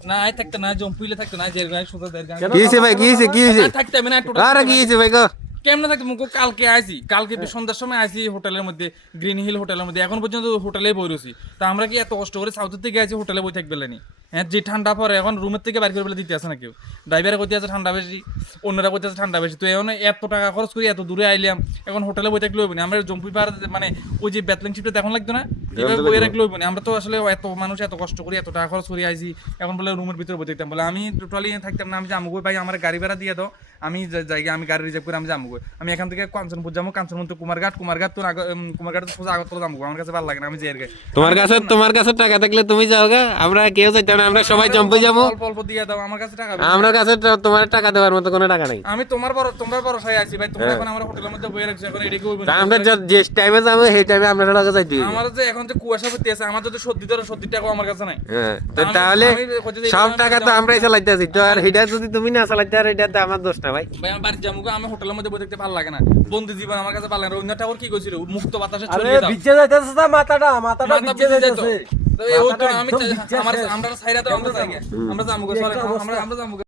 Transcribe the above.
না আই থাকতে না জম্পুইলে থাকতে না জের গায় সুতা দের গায় কি হইছে ভাই কি হইছে থাকতে আমি না একটু আরে কি হইছে ভাই গো কেমনে থাকতে মুকো কালকে আইছি কালকে সন্ধ্যার সময় আইছি হোটেলের মধ্যে গ্রিন হিল হোটেলের মধ্যে এখন পর্যন্ত হোটেলেই বই রইছি তা আমরা কি এত কষ্ট করে সাউথের থেকে আইছি হোটেলে বই থাকবে না হ্যাঁ যে ঠান্ডা পরে এখন রুমের থেকে বাইরে করে বলে দিতে আসে না কেউ ড্রাইভারে কইতে আছে ঠান্ডা বেশি অন্যরা কইতে আছে ঠান্ডা বেশি তো এখন এত টাকা খরচ করি এত দূরে আইলাম এখন হোটেলে বই থাকলে হইব না আমরা জম্পুই পাহাড় মানে ওই যে ব্যাটলিং শিপটা দেখুন লাগতো না এভাবে বই রাখলে হইব না আমরা তো আসলে এত মানুষ এত কষ্ট করি এত টাকা খরচ করে আইছি এখন বলে রুমের ভিতরে বই থাকতাম বলে আমি টোটালি থাকতাম না আমি যাবো ভাই আমার গাড়ি ভাড়া দিয়ে দাও আমি জায়গা আমি গাড়ি রিজার্ভ করে আমি যাবো আমি এখান থেকে কাঞ্চনপুর যাবো কাঞ্চনপুর তো কুমারঘাট তো কুমারঘাট তো সোজা আগরতলা যাবো আমার কাছে ভালো লাগে না আমি যাই তোমার কাছে টাকা থাকলে তুমি যাও গা আমরা কেউ যাইতাম না আমরা সবাই জম্পে যাবো অল্প অল্প দিয়ে দাও আমার কাছে টাকা আমার কাছে তোমার টাকা দেওয়ার মতো কোনো টাকা নাই আমি তোমার ভরসায় আছি ভাই তোমরা এখন আমার হোটেলের মধ্যে বইয়ে রাখছো এখন এদিকে হইব না আমরা যে টাইমে যাবো সেই টাইমে আমরা টাকা যাইতে হইব। আমার যে এখন যে কুয়াশা পড়তে আছে আমার যদি সত্যি টাকা আমার কাছে নাই হ্যাঁ তো তাহলে সব টাকা তো আমরাই চালাইতেছি তো আর এটা যদি তুমি না চালাইতে আর এটা তো আমার দোষ না ভাই ভাই আমার বাড়ি যাবো আমি হোটেলের মধ্যে বসে থাকতে ভালো লাগে না বন্ধু জীবন আমার কাছে ভালো লাগে না রবীন্দ্রনাথ ঠাকুর কি কইছিল মুক্ত বাতাসে আরে ছড়িয়ে দাও ভিজে যাইতেছে না মাথাটা মাথা ভিজে ভিজে যাইতেছে তো এই ও তো আমি আমরা সাইরা তো আমরা যাবো আমরা যাবো